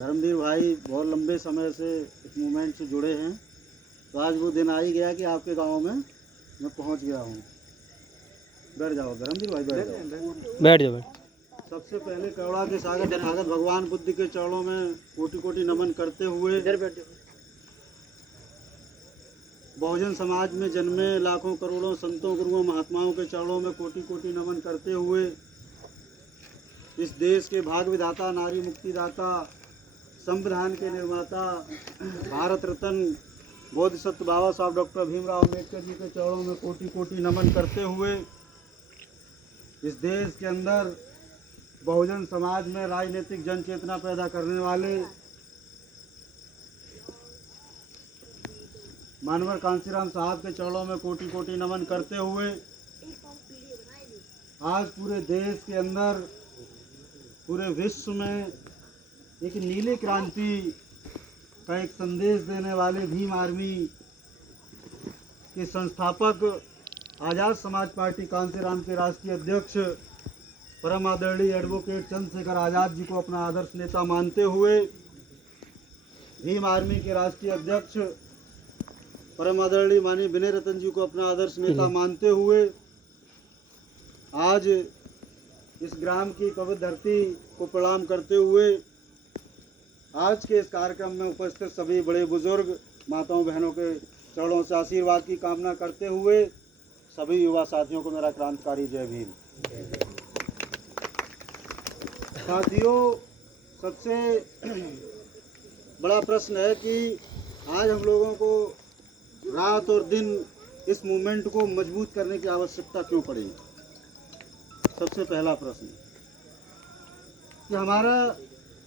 धर्मवीर भाई बहुत लंबे समय से इस मूवमेंट से जुड़े हैं, तो आज वो दिन आ ही गया कि आपके गांव में मैं पहुंच गया हूं। बैठ जाओ धर्मवीर भाई, बैठ जाओ। सबसे पहले करुणा के सागर जनागत भगवान बुद्ध के चरणों में कोटि कोटि नमन करते हुए, बहुजन समाज में जन्मे लाखों करोड़ों संतों गुरुओं महात्माओं के चरणों में कोटि कोटि नमन करते हुए, इस देश के भाग्य विधाता, नारी मुक्तिदाता, संविधान के निर्माता, भारत रत्न बोधिसत्व बाबा साहब डॉक्टर भीमराव अम्बेडकर जी के चरणों में कोटि कोटि नमन करते हुए, इस देश के अंदर बहुजन समाज में राजनीतिक जन चेतना पैदा करने वाले मानवर कांसीराम साहब के चरणों में कोटि कोटि नमन करते हुए, आज पूरे देश के अंदर, पूरे विश्व में एक नीली क्रांति का एक संदेश देने वाले भीम आर्मी के संस्थापक, आज़ाद समाज पार्टी कांसीराम के राष्ट्रीय अध्यक्ष, परम आदरणीय एडवोकेट चंद्रशेखर आज़ाद जी को अपना आदर्श नेता मानते हुए, भीम आर्मी के राष्ट्रीय अध्यक्ष परम आदरणीय माननीय विनय रतन जी को अपना आदर्श नेता मानते हुए, आज इस ग्राम की पवित्र धरती को प्रणाम करते हुए, आज के इस कार्यक्रम में उपस्थित सभी बड़े बुजुर्ग, माताओं बहनों के चरणों से आशीर्वाद की कामना करते हुए, सभी युवा साथियों को मेरा क्रांतिकारी जय भीम। साथियों, सबसे बड़ा प्रश्न है कि आज हम लोगों को रात और दिन इस मूवमेंट को मजबूत करने की आवश्यकता क्यों पड़ी। सबसे पहला प्रश्न कि हमारा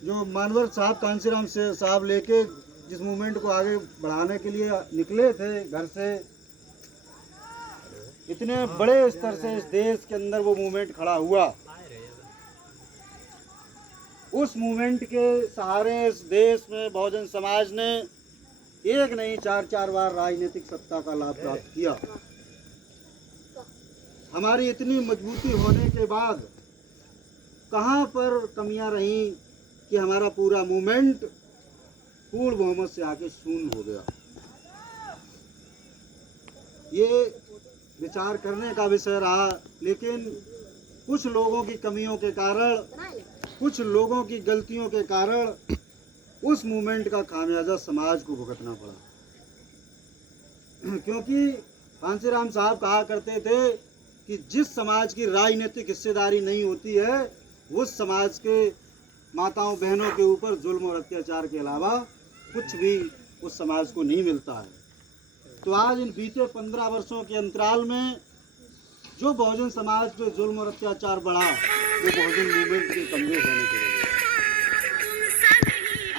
जो मानवर साहब कांसीराम से साहब लेके जिस मूवमेंट को आगे बढ़ाने के लिए निकले थे घर से, इतने बड़े स्तर से इस देश के अंदर वो मूवमेंट खड़ा हुआ, उस मूवमेंट के सहारे इस देश में बहुजन समाज ने एक नहीं चार बार राजनीतिक सत्ता का लाभ प्राप्त किया। हमारी इतनी मजबूती होने के बाद कहां पर कमियां रहीं कि हमारा पूरा मूवमेंट पूर्ण बहुमत से आके शून्य हो गया। ये विचार करने का विषय रहा, लेकिन कुछ लोगों की कमियों के कारण, कुछ लोगों की गलतियों के कारण उस मूवमेंट का खामियाजा समाज को भुगतना पड़ा। क्योंकि कांसीराम साहब कहा करते थे कि जिस समाज की राजनीतिक हिस्सेदारी नहीं होती है, उस समाज के माताओं बहनों के ऊपर जुल्म और अत्याचार के अलावा कुछ भी उस समाज को नहीं मिलता है। तो आज इन बीते 15 वर्षों के अंतराल में जो बहुजन समाज पे जुल्म और अत्याचार बढ़ा, वो बहुजन मूवमेंट के कमजोर होने की वजह से।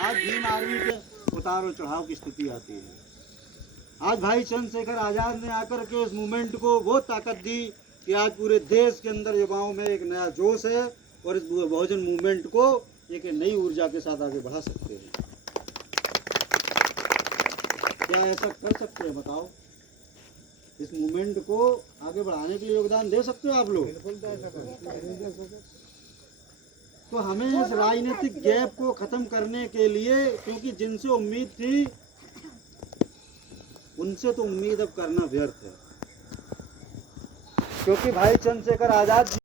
आज भीम आर्मी के उतार और चढ़ाव की स्थिति आती है। आज भाई चंद्रशेखर आज़ाद ने आकर के इस मूवमेंट को वो ताकत दी कि आज पूरे देश के अंदर युवाओं में एक नया जोश है और इस बहुजन मूवमेंट को एक नई ऊर्जा के साथ आगे बढ़ा सकते हैं। क्या ऐसा कर सकते हैं बताओ? इस मूवमेंट को आगे बढ़ाने के लिए योगदान दे सकते हो आप लोग? तो हमें इस राजनीतिक गैप को खत्म करने के लिए, क्योंकि जिनसे उम्मीद थी उनसे तो उम्मीद अब करना व्यर्थ है, क्योंकि भाई चंद्रशेखर आज़ाद